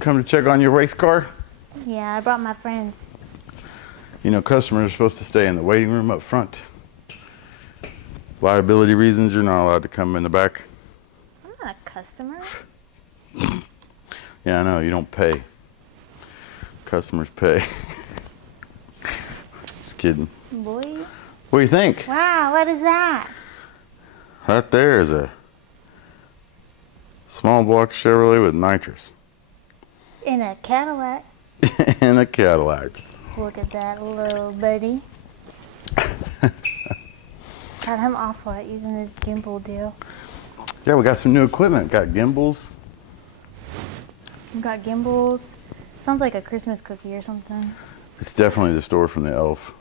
come to check on your race car? Yeah, I brought my friends. You know, customers are supposed to stay in the waiting room up front. Liability reasons, you're not allowed to come in the back. I'm not a customer. Yeah, I know, you don't pay. Customers pay. Just kidding. Boy. What do you think? Wow, what is that? That there is a small block Chevrolet with nitrous. In a Cadillac. In a Cadillac. Look at that little buddy. God, I'm awful at using this gimbal deal. Yeah, we got some new equipment. Got gimbals. We've got gimbals. Sounds like a Christmas cookie or something. It's definitely the store from the elf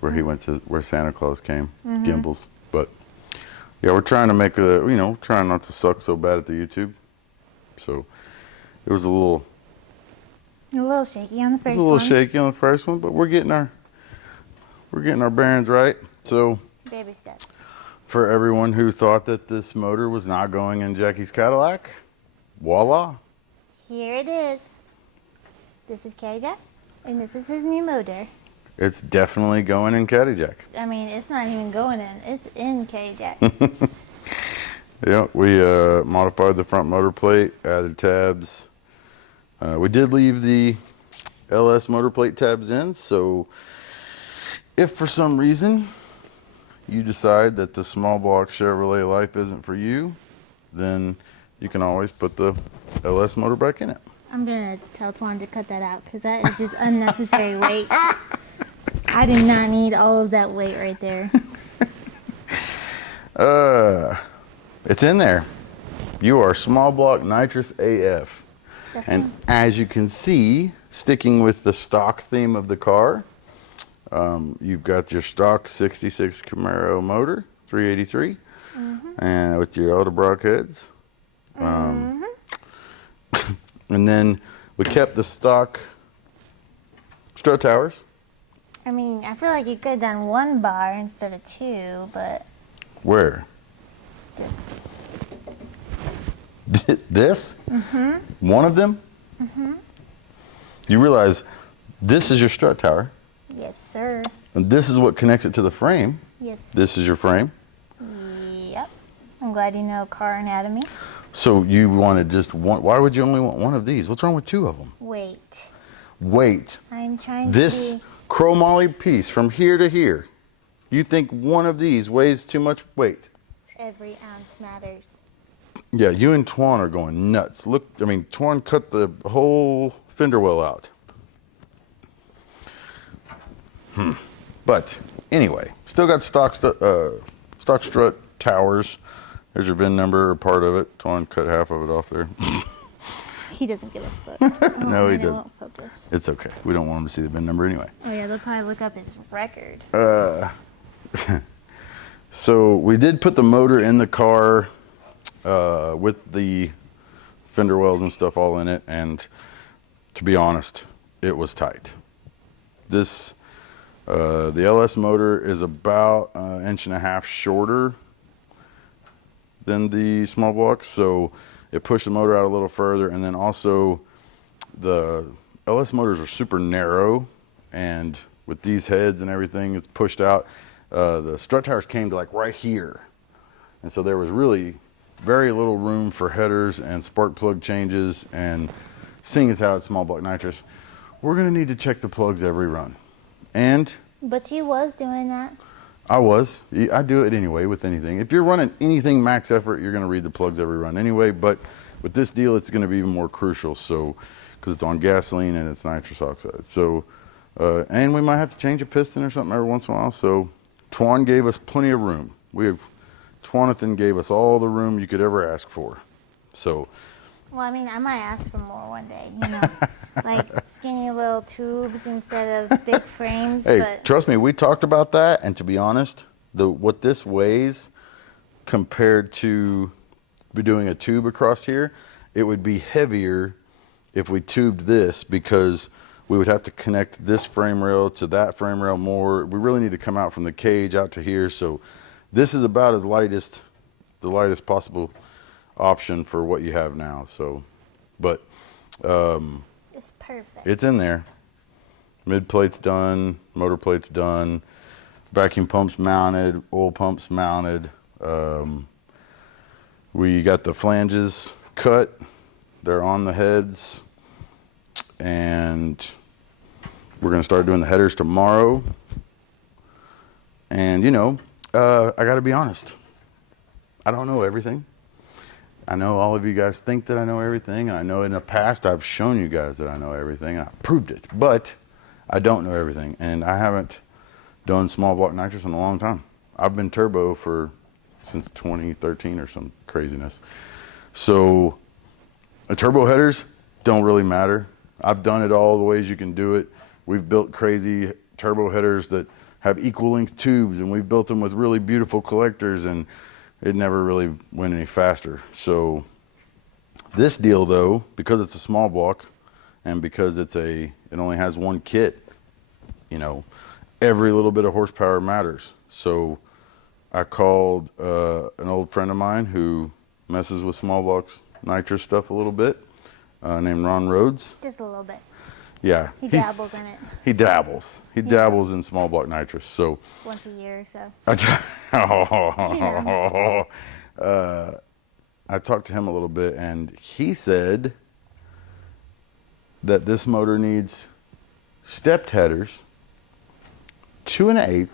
where he went to, where Santa Claus came. Gimbals. But yeah, we're trying to make a, you know, trying not to suck so bad at the YouTube. So it was a little shaky on the first one. It was a little shaky on the first one, but we're getting our bearings right. So Baby steps. for everyone who thought that this motor was not going in Jackie's Cadillac, voila. Here it is. This is Caddy Jack, and this is his new motor. It's definitely going in Caddy Jack. I mean, it's not even going in. It's in Caddy Jack. Yeah, we modified the front motor plate, added tabs. We did leave the LS motor plate tabs in, so if for some reason you decide that the small block Chevrolet life isn't for you, then you can always put the LS motor back in it. I'm going to tell Twan to cut that out because that is just unnecessary weight. I do not need all of that weight right there. It's in there. You are small block nitrous AF. Definitely. And as you can see, sticking with the stock theme of the car, you've got your stock 66 Camaro motor, 383, and with your Edelbrock heads. And then we kept the stock strut towers. I mean, I feel like you could have done one bar instead of two, but Where? this. This? One of them? You realize this is your strut tower, Yes, sir. and this is what connects it to the frame. Yes. This is your frame. Yep. I'm glad you know car anatomy. So you wanted just one. Why would you only want one of these? What's wrong with two of them? Wait. Wait. I'm trying This to be... chromoly piece from here to here, you think one of these weighs too much weight? Every ounce matters. Yeah, you and Twan are going nuts. Look, I mean, Twan cut the whole fender well out. But anyway, still got stock strut towers. There's your VIN number, a part of it. Twan cut half of it off there. He doesn't give a fuck. No, he doesn't. Won't focus. It's okay. We don't want him to see the VIN number anyway. Oh yeah, they'll probably look up his record. So we did put the motor in the car with the fender wells and stuff all in it, and to be honest, it was tight. This the LS motor is about an inch and a half shorter than the small block, so it pushed the motor out a little further, and then also the LS motors are super narrow, and with these heads and everything, it's pushed out. The strut towers came to like right here, and so there was really very little room for headers and spark plug changes, and seeing as how it's small block nitrous, we're gonna need to check the plugs every run. And But you was doing that. I do it anyway with anything. If you're running anything max effort, you're gonna read the plugs every run anyway, but with this deal, it's gonna be even more crucial, so, because it's on gasoline and it's nitrous oxide. So, and we might have to change a piston or something every once in a while, so Twan gave us plenty of room. Twanathan gave us all the room you could ever ask for. So, Well, I mean, I might ask for more one day, you know, like skinny little tubes instead of big frames. hey, but trust me, we talked about that, and to be honest, what this weighs compared to be doing a tube across here, it would be heavier if we tubed this, because we would have to connect this frame rail to that frame rail more. We really need to come out from the cage out to here, so this is about the lightest possible option for what you have now. So, but It's perfect. It's in there. Mid plate's done, motor plate's done, vacuum pumps mounted, oil pumps mounted. We got the flanges cut. They're on the heads. And we're going to start doing the headers tomorrow. And, I got to be honest. I don't know everything. I know all of you guys think that I know everything. And I know in the past I've shown you guys that I know everything. And I proved it. But I don't know everything. And I haven't done small block nitrous in a long time. I've been turbo since 2013 or some craziness. So the turbo headers don't really matter. I've done it all the ways you can do it. We've built crazy turbo headers that have equal length tubes, and we've built them with really beautiful collectors, and it never really went any faster. So this deal though, because it's a small block and because it only has one kit, every little bit of horsepower matters. So I called an old friend of mine who messes with small blocks nitrous stuff a little bit, named Ron Rhodes. Just a little bit. Yeah. He dabbles in it. He dabbles. He dabbles in small block nitrous. So once a year or so. I talked to him a little bit, and he said that this motor needs stepped headers, 2 1/8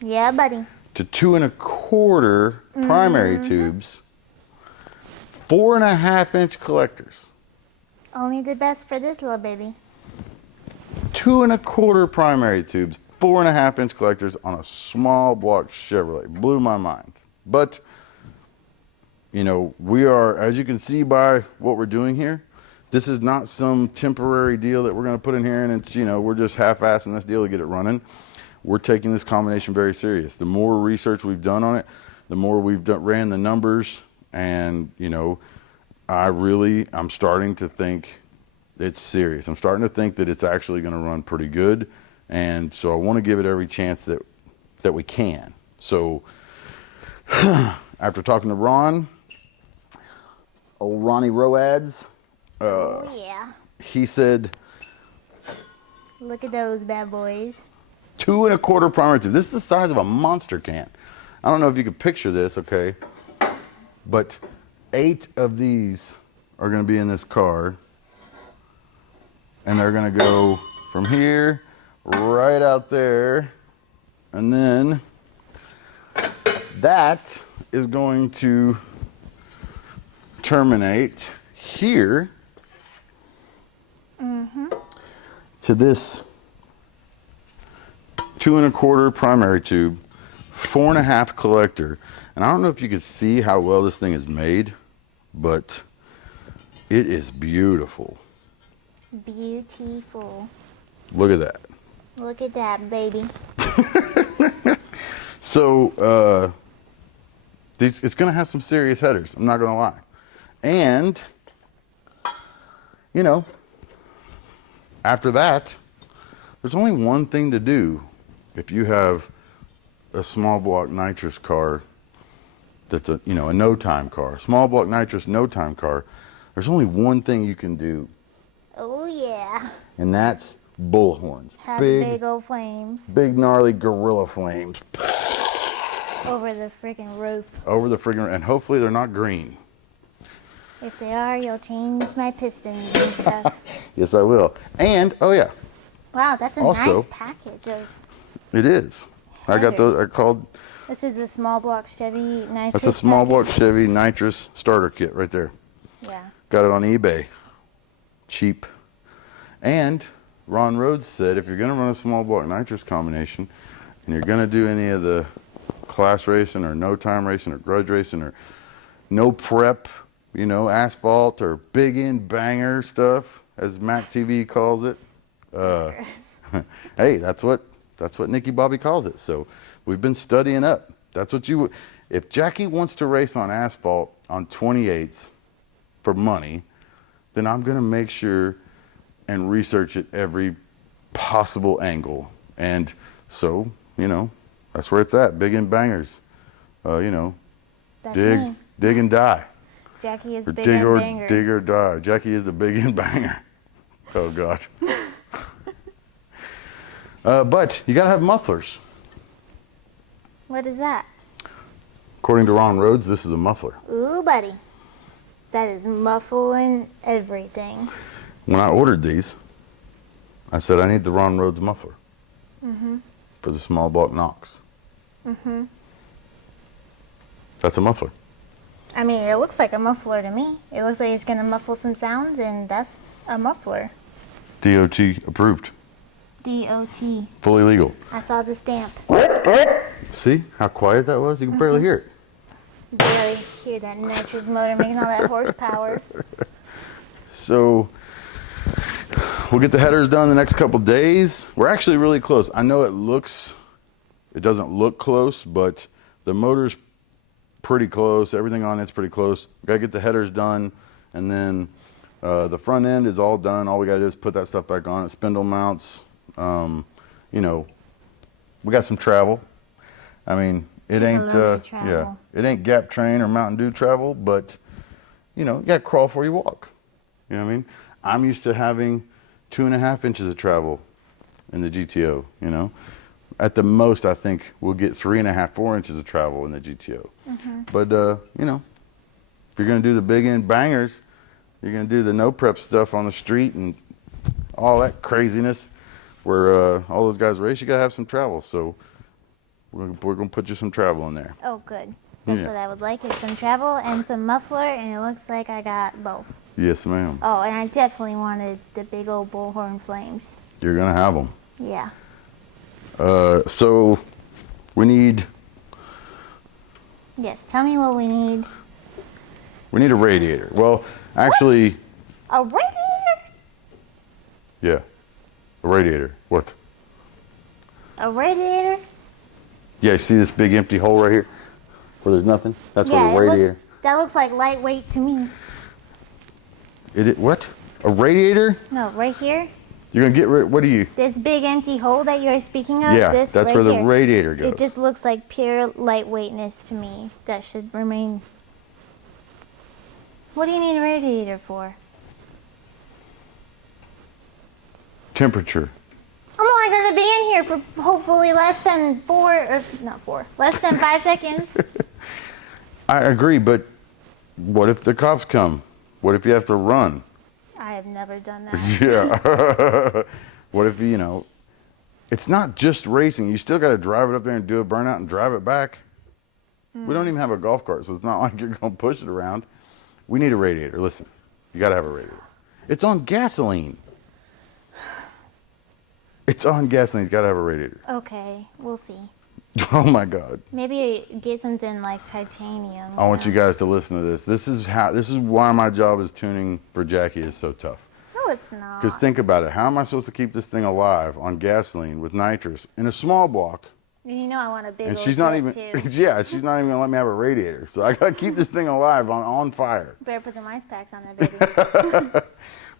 Yeah, buddy. to 2 1/4 primary tubes, 4 1/2 inch collectors. Only the best for this little baby. 2 1/4 primary tubes, 4 1/2 inch collectors on a small block Chevrolet. Blew my mind. But, we are, as you can see by what we're doing here, this is not some temporary deal that we're going to put in here and it's, we're just half-assing this deal to get it running. We're taking this combination very serious. The more research we've done on it, the more we've ran the numbers, and, I'm starting to think it's serious. I'm starting to think that it's actually going to run pretty good. And so I want to give it every chance that we can. So after talking to Ron, old Ronnie Roads, oh yeah. he said, Look at those bad boys. 2 1/4 primary tubes. This is the size of a monster can. I don't know if you can picture this, okay? But 8 of these are going to be in this car. And they're going to go from here right out there. And then that is going to terminate here to this 2 1/4 primary tube, 4 1/2 collector. And I don't know if you can see how well this thing is made, but it is beautiful. Beautiful. Look at that. Look at that, baby. So it's going to have some serious headers. I'm not going to lie. And, after that, there's only one thing to do if you have a small block nitrous car that's a no-time car. Small block nitrous no-time car. There's only one thing you can do. Oh yeah. And that's bullhorns. Have big old flames. Big gnarly gorilla flames. Over the freaking roof. Over the freaking, and hopefully they're not green. If they are, you'll change my pistons and stuff. Yes, I will. And, oh yeah. Wow, that's a Also, nice package of. It is. I got those, I called. This is the small block Chevy nitrous. That's a small package. block Chevy nitrous starter kit right there. Yeah. Got it on eBay. Cheap. And Ron Rhodes said if you're going to run a small block nitrous combination and you're going to do any of the class racing or no time racing or grudge racing or no prep, asphalt or big end banger stuff, as Mac TV calls it. Hey, that's what Nicky Bobby calls it. So we've been studying up. That's what if Jackie wants to race on asphalt on 28s for money, then I'm going to make sure and research it every possible angle. And so, that's where it's at. Big end bangers. That's me. Dig and die. Jackie is Or big dig and or banger. dig or die. Jackie is the big and banger. Oh God. But you gotta have mufflers. What is that? According to Ron Rhodes, this is a muffler. Ooh, buddy. That is muffling everything. When I ordered these, I said I need the Ron Rhodes muffler for the small block Knox. That's a muffler. I mean, it looks like a muffler to me. It looks like it's going to muffle some sounds, and that's a muffler. DOT approved. DOT. Fully legal. I saw the stamp. See how quiet that was? You can barely hear it. Barely hear that nitrous motor making all that horsepower. So we'll get the headers done the next couple days. We're actually really close. I know it doesn't look close, but the motor's pretty close. Everything on it's pretty close. We gotta get the headers done, and then the front end is all done. All we gotta do is put that stuff back on it. Spindle mounts. You know, we got some travel. I mean, it ain't it ain't Gap Train or Mountain Dew travel, but you know, you gotta crawl before you walk. You know what I mean? I'm used to having 2.5 inches of travel in the GTO. You know, at the most, I think we'll get 3.5, 4 inches of travel in the GTO. But you know, if you're gonna do the big end bangers, you're gonna do the no prep stuff on the street and all that craziness where all those guys race. You gotta have some travel. So we're gonna put you some travel in there. Oh, good. That's what I would like, is some travel and some muffler, and it looks like I got both. Yes, ma'am. Oh, and I definitely wanted the big old bullhorn flames. You're gonna have them. Yeah. So we need Yes, tell me what we need. we need a radiator. Well, actually, A radiator? yeah, a radiator. What? A radiator? Yeah, you see this big empty hole right here where there's nothing? That's where the radiator. That looks like lightweight to me. What? A radiator? No, right here. You're gonna get rid? What do you? This big empty hole that you're speaking of. Yeah, this that's right where the here. radiator goes. It just looks like pure lightweightness to me. That should remain. What do you need a radiator for? Temperature. I'm only going to be in here for hopefully less than less than 5 seconds. I agree, but what if the cops come? What if you have to run? I have never done that. Yeah. What if you know? It's not just racing. You still got to drive it up there and do a burnout and drive it back. We don't even have a golf cart, so it's not like you're going to push it around. We need a radiator. Listen, you got to have a radiator. It's on gasoline. It's on gasoline. It's got to have a radiator. Okay, we'll see. Oh my God. Maybe get something like titanium. I want you guys to listen to this. This is why my job as tuning for Jackie is so tough. No, it's not. Because think about it. How am I supposed to keep this thing alive on gasoline with nitrous in a small block? You know I want a big And old she's not jet, even, too. yeah, she's not even gonna let me have a radiator. So I gotta keep this thing alive on fire. Better put some ice packs on that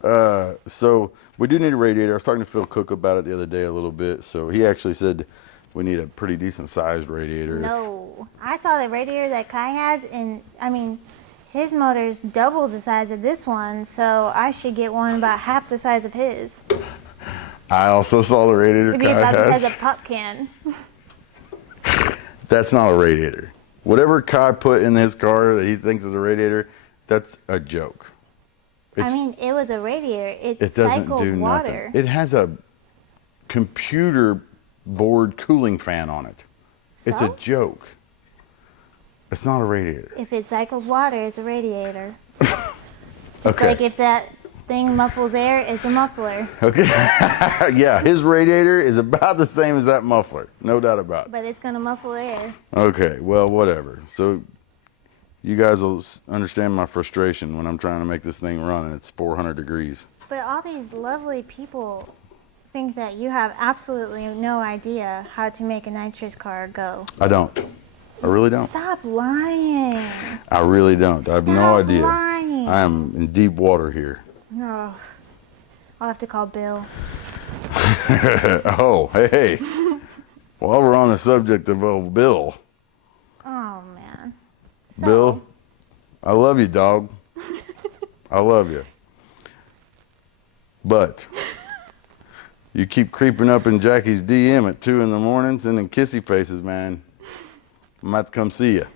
baby. So we do need a radiator. I was talking to Phil Cook about it the other day a little bit. So he actually said we need a pretty decent sized radiator. No. I saw the radiator that Kai has, and I mean, his motor's double the size of this one, so I should get one about half the size of his. I also saw the radiator It'd be Kai about the has. size of a pop can. That's not a radiator. Whatever Kai put in his car that he thinks is a radiator, that's a joke. I mean, it was a radiator. It doesn't cycled do water. nothing. It has a computer board cooling fan on it. It's a So? joke. It's not a radiator. If it cycles water, it's a radiator. Just Okay. like if that thing muffles air, it's a muffler. Okay. Yeah, his radiator is about the same as that muffler. No doubt about it. But it's going to muffle air. Okay, well, whatever. So you guys will understand my frustration when I'm trying to make this thing run and it's 400 degrees. But all these lovely people think that you have absolutely no idea how to make a nitrous car go. I don't. I really don't. Stop lying. I really don't. I have no Stop idea. lying. I am in deep water here. No. I'll have to call Bill. Oh, hey. While we're on the subject of old Bill. Oh, man. So, Bill, I love you, dog. I love you. But you keep creeping up in Jackie's DM at 2 in the morning, sending kissy faces, man. I'm about to come see you.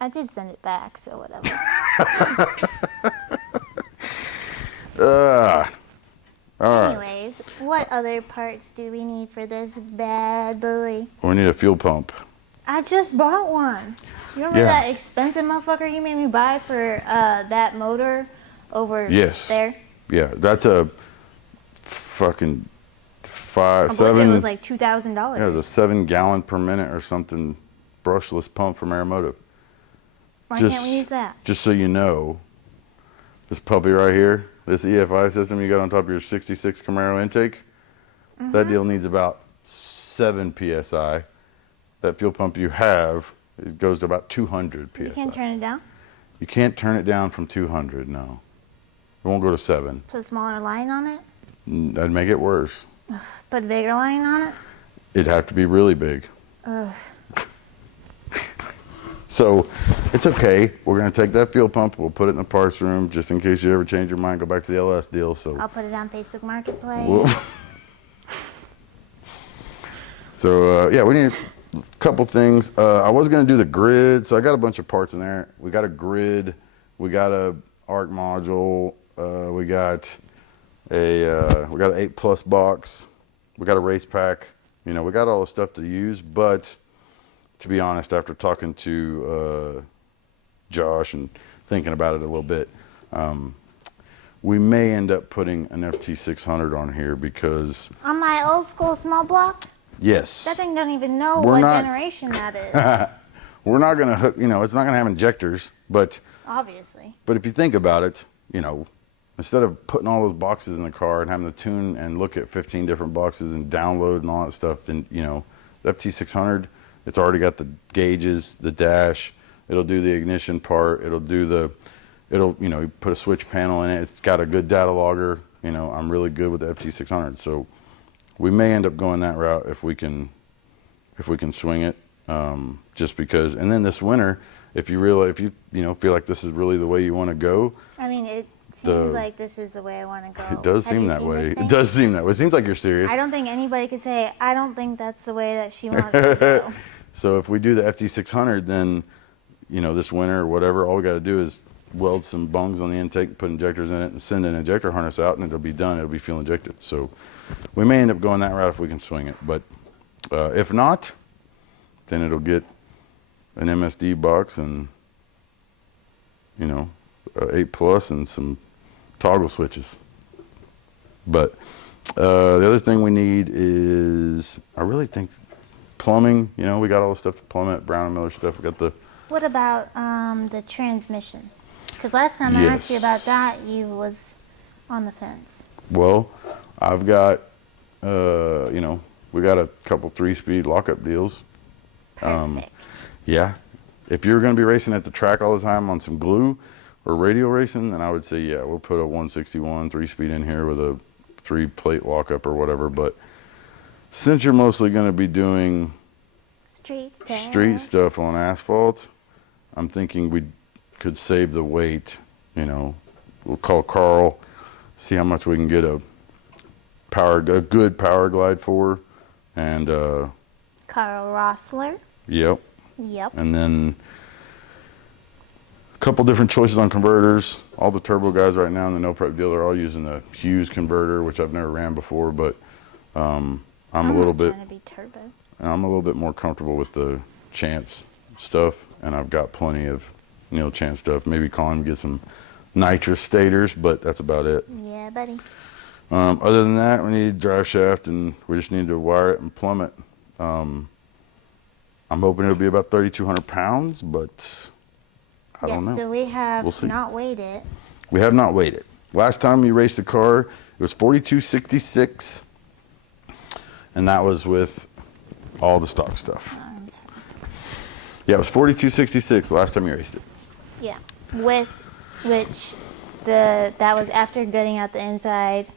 I did send it back, so whatever. All right. Anyways, what other parts do we need for this bad boy? We need a fuel pump. I just bought one. You remember that expensive motherfucker you made me buy for that motor over there? Yeah, that's a fucking I believe seven. it was like $2,000. Yeah, it was a 7 gallon per minute or something brushless pump from Aeromotive. Why can't we use that? Just so you know, this puppy right here, this EFI system you got on top of your 66 Camaro intake, that deal needs about 7 PSI. That fuel pump you have, it goes to about 200 PSI. You can't turn it down? You can't turn it down from 200, no. It won't go to 7. Put a smaller line on it? That'd make it worse. Put a bigger line on it? It'd have to be really big. Ugh. So it's okay. We're going to take that fuel pump. We'll put it in the parts room just in case you ever change your mind, go back to the LS deal. So I'll put it on Facebook Marketplace. So yeah, we need a couple things. I was going to do the grid. So I got a bunch of parts in there. We got a grid. We got a arc module. We got an 8+ box. We got a race pack. You know, we got all the stuff to use, but to be honest, after talking to Josh and thinking about it a little bit, we may end up putting an FT600 on here because... On my old school small block? Yes. That thing don't even know what generation that is. We're not going to hook, you know, it's not going to have injectors, but... Obviously. But if you think about it, you know, instead of putting all those boxes in the car and having to tune and look at 15 different boxes and download and all that stuff, then, you know, the FT600... It's already got the gauges, the dash. It'll do the ignition part. It'll, you know, you put a switch panel in it. It's got a good data logger. You know, I'm really good with the FT600. So we may end up going that route if we can swing it. Just because, and then this winter, if you feel like this is really the way you want to go. I mean, it seems like this is the way I want to go. It does seem that way. It does seem that way. It seems like you're serious. I don't think anybody could say, I don't think that's the way that she wants to go. So if we do the FT600, then, you know, this winter or whatever, all we got to do is weld some bungs on the intake, put injectors in it, and send an injector harness out, and it'll be done. It'll be fuel injected. So we may end up going that route if we can swing it. But if not, then it'll get an MSD box and, you know, 8+ and some toggle switches. But the other thing we need is, I really think, plumbing. You know, we got all the stuff to plumb it, Brown and Miller stuff. We got the... What about the transmission? Because last time I asked you about that, you was on the fence. Well, I've got, you know, we got a couple 3-speed lockup deals. Perfect. Yeah. If you're going to be racing at the track all the time on some glue or radial racing, then I would say, yeah, we'll put a 161 3-speed in here with a 3-plate lockup or whatever. But since you're mostly going to be doing street stuff on asphalt, I'm thinking we could save the weight. You know, we'll call Carl, see how much we can get a good power glide for, and Carl Rossler. Yep. And then a couple different choices on converters. All the turbo guys right now in the no prep deal are all using the Hughes converter, which I've never ran before, but I'm a little bit more comfortable with the Chance stuff, and I've got plenty of Chance stuff. Maybe call him, get some Nitrous stators, but that's about it. Yeah, buddy. Other than that, we need a drive shaft, and we just need to wire it and plumb it. I'm hoping it'll be about 3,200 pounds, but I don't know. So we have We'll not weighed it. We have not weighed it. Last time you raced the car, it was 4266, and that was with all the stock stuff. Yeah, it was 4266 last time you raced it. Yeah, with which that was after gutting out the inside.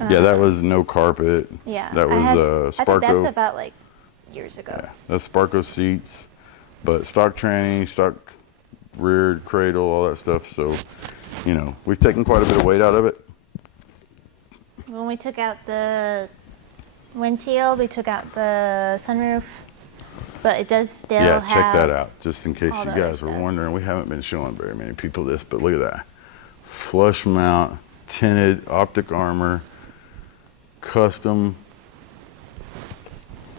Yeah, that was no carpet. Yeah, that was Sparko. I took that stuff out like years ago. Yeah, that's Sparko seats, but stock tranny, stock rear cradle, all that stuff. So, you know, we've taken quite a bit of weight out of it. When we took out the windshield, we took out the sunroof, but it does still have. Yeah, check that out, just in case all you the guys other were stuff. wondering. We haven't been showing very many people this, but look at that. Flush mount, tinted, optic armor, custom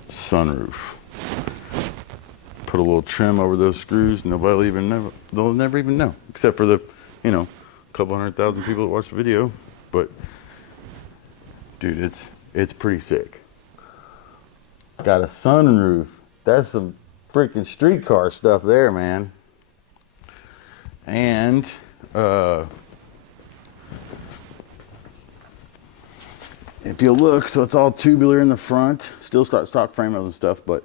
sunroof. Put a little trim over those screws. Nobody will even know. They'll never even know, except for the, you know, couple 100,000 people that watch the video. But dude, it's pretty sick. Got a sunroof. That's some freaking street car stuff there, man. And if you look, so it's all tubular in the front, still stock frame rails and stuff, but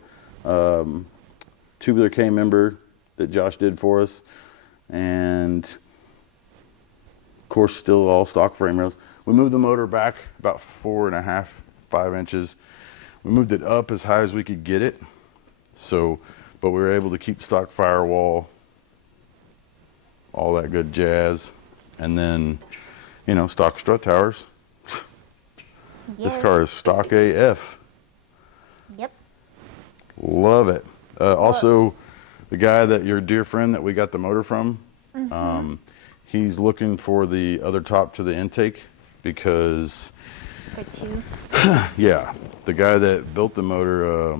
tubular K member that Josh did for us, and of course still all stock frame rails. We moved the motor back about 4.5, 5 inches. We moved it up as high as we could get it. So, but we were able to keep stock firewall, all that good jazz, and then, you know, stock strut towers. This Yes. car is stock AF. Yep. Love it. Also, the guy that your dear friend that we got the motor from, he's looking for the other top to the intake because, For two. yeah, the guy that built the motor,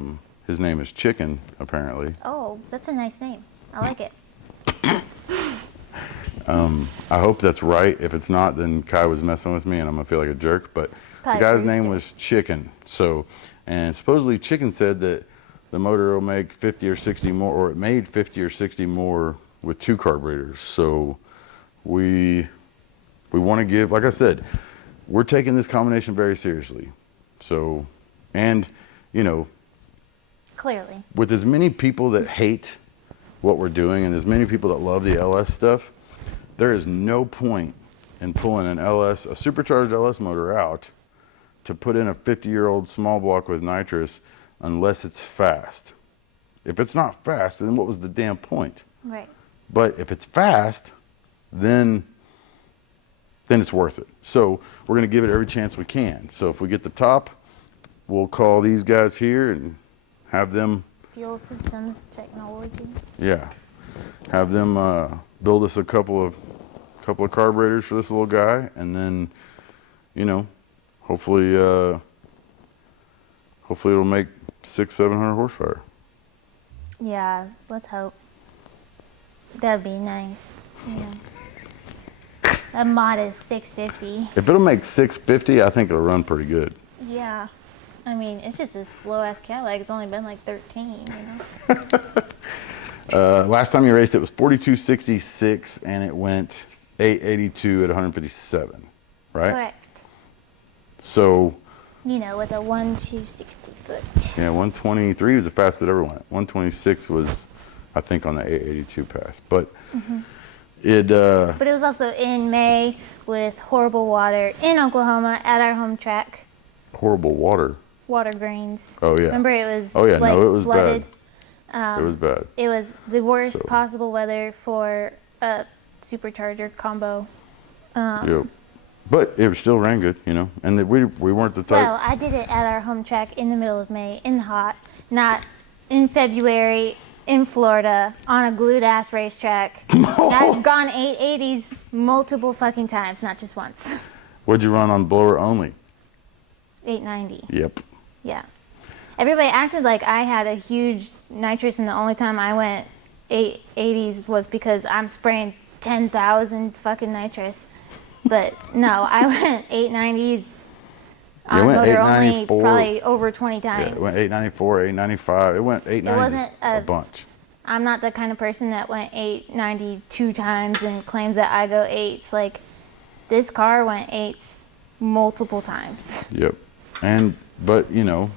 his name is Chicken, apparently. Oh, that's a nice name. I like it. I hope that's right. If it's not, then Kai was messing with me and I'm gonna feel like a jerk. But Probably the guy's Rooster. name was Chicken. So, and supposedly Chicken said that the motor will make 50 or 60 more, or it made 50 or 60 more with 2 carburetors. So we want to give, like I said, we're taking this combination very seriously. So, and you know, Clearly. with as many people that hate what we're doing and as many people that love the LS stuff, there is no point in pulling an LS, a supercharged LS motor out to put in a 50-year-old small block with nitrous unless it's fast. If it's not fast, then what was the damn point? Right. But if it's fast, then it's worth it. So we're gonna give it every chance we can. So if we get the top, we'll call these guys here and have them, Fuel systems technology. yeah, have them build us a couple of carburetors for this little guy, and then, you know, hopefully it'll make 600-700 horsepower. Yeah, let's hope. That'd be nice. Yeah. A modest 650. If it'll make 650, I think it'll run pretty good. Yeah. I mean, it's just a slow ass Cadillac. It's only been like 13, you know? Last time you raced it was 4266, and it went 882 at 157, right? Correct. So, You know, with a 1/260 foot. yeah, 123 was the fastest it ever went. 126 was, I think, on the 882 pass. But But it was also in May with horrible water in Oklahoma at our home track. horrible water. Water grains. Oh, yeah. Remember it was Oh, yeah, like no, it was flooded. bad. It was bad. It was the worst So- possible weather for a supercharger combo. Yep. But it still ran good, you know. And we weren't the type. Well, I did it at our home track in the middle of May, in the hot, not in February in Florida on a glued ass racetrack. I've gone 880s multiple fucking times, not just once. What'd you run on blower only? 890. Yep. Yeah. Everybody acted like I had a huge nitrous, and the only time I went 880s was because I'm spraying 10,000 fucking nitrous. But no, I went 890s on went motor only 894. probably over 20 Yeah, times. it went 894, 895. It went 890s wasn't a a- bunch. I'm not the kind of person that went 892 times and claims that I go 8s. Like, this car went 8s multiple times. Yep. But you know,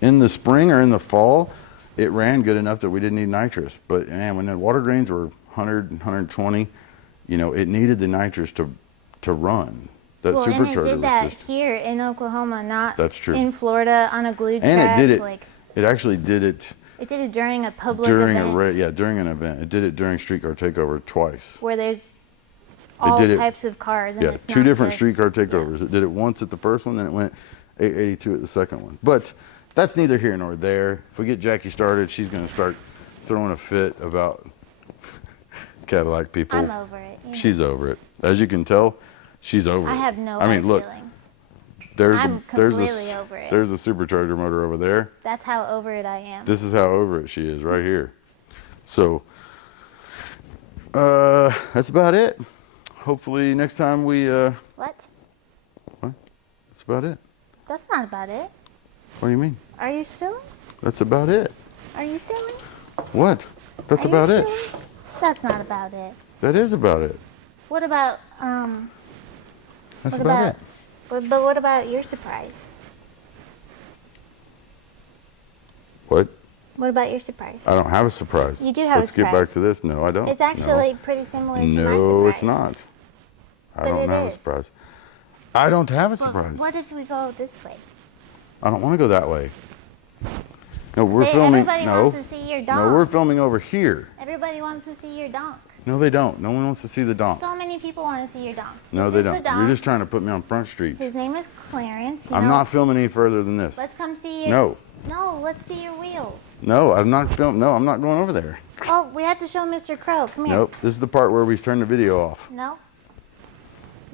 in the spring or in the fall, it ran good enough that we didn't need nitrous. But man, when the water grains were 100 and 120, you know, it needed the nitrous to run. That Well, and it supercharger did was that just. here in Oklahoma, not That's true. in Florida on a glued And track. it did it. Like, It actually did it. It did it during a public during event. during an event. It did it during Streetcar Takeover twice. Where there's all types of cars. And Yeah, it's two not different just, Streetcar Takeovers. It did it once at the first one, then it went 882 at the second one. But that's neither here nor there. If we get Jackie started, she's going to start throwing a fit about Cadillac people. I'm over it. She's over it. As you can tell, she's over it. I have no look, feelings. there's I'm completely over it. There's a supercharger motor over there. That's how over it I am. This is how over it she is right here. So that's about it. Hopefully next time we What? That's about it. That's not about it. What do you mean? Are you silly? That's about it. Are you silly? What? That's Are you about it. silly? That's not about it. That is about it. What about That's what about it. But what about your surprise? What? What about your surprise? I don't have a surprise. You do have a Let's get back surprise. to this. No, I don't. It's actually pretty similar to my surprise. No, it's not. I But don't it have a is. surprise. I don't have a Well, surprise. what if we go this way? I don't want to go that way. No, we're filming. Everybody No, wants to see your donk. no, we're filming over here. Everybody wants to see your donk. No, they don't. No one wants to see the donk. So many people want to see your donk. No, This they is the don't. donk. You're just trying to put me on Front Street. His name is Clarence. You I'm know. not filming any further than this. Let's come see your. No, No, let's see your wheels. no, I'm not filming. No, I'm not going over there. Oh, we have to show Mr. Crow. Come here. Nope. This is the part where we turn the video off. No.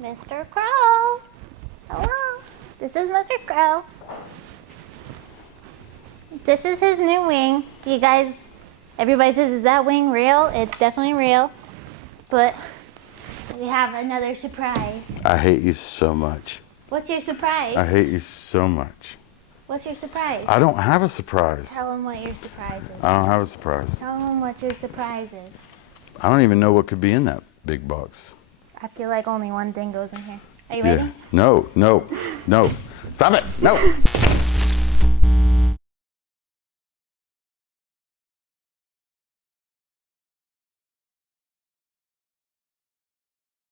Mr. Crow. Hello. This is Mr. Crow. This is his new wing. You guys, everybody says, is that wing real? It's definitely real. But we have another surprise. I hate you so much. What's your surprise? I hate you so much. What's your surprise? I don't have a surprise. Tell him what your surprise is. I don't have a surprise. Tell him what your surprise is. I don't even know what could be in that big box. I feel like only one thing goes in here. Are you ready? No, no, no. Stop it. No.